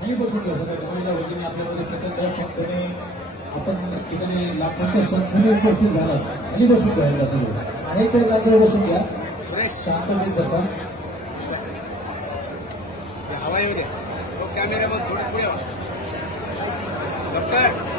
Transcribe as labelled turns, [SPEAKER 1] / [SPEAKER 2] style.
[SPEAKER 1] खाली बसून घ्या सगळ्या महिला भगिनी आपल्यामध्ये किचन दर्शक आपण ठिकाणी लाखोच्या संख्येने उपस्थित झाला खाली बसून घ्यायला सगळं आहे तर जागेवर बसून घ्या. शांततेत बसा.
[SPEAKER 2] हवा येऊ दे कॅमेरा मग थोडं पुढे डॉक्टर!